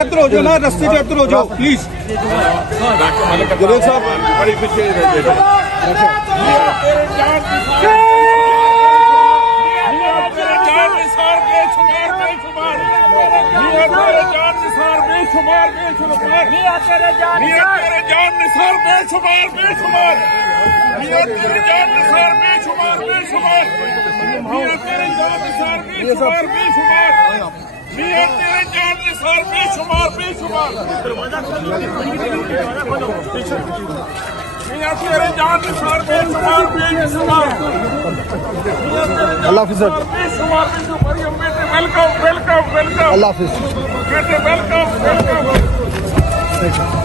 इधर हो जाओ ना, रस्ते से इधर हो जाओ प्लीज। गिरेल साहब बड़ी पीछे अल्लाह हाफिज़ सर। वेलकम वेलकम वेलकम अल्लाह हाफिज़। Welcome welcome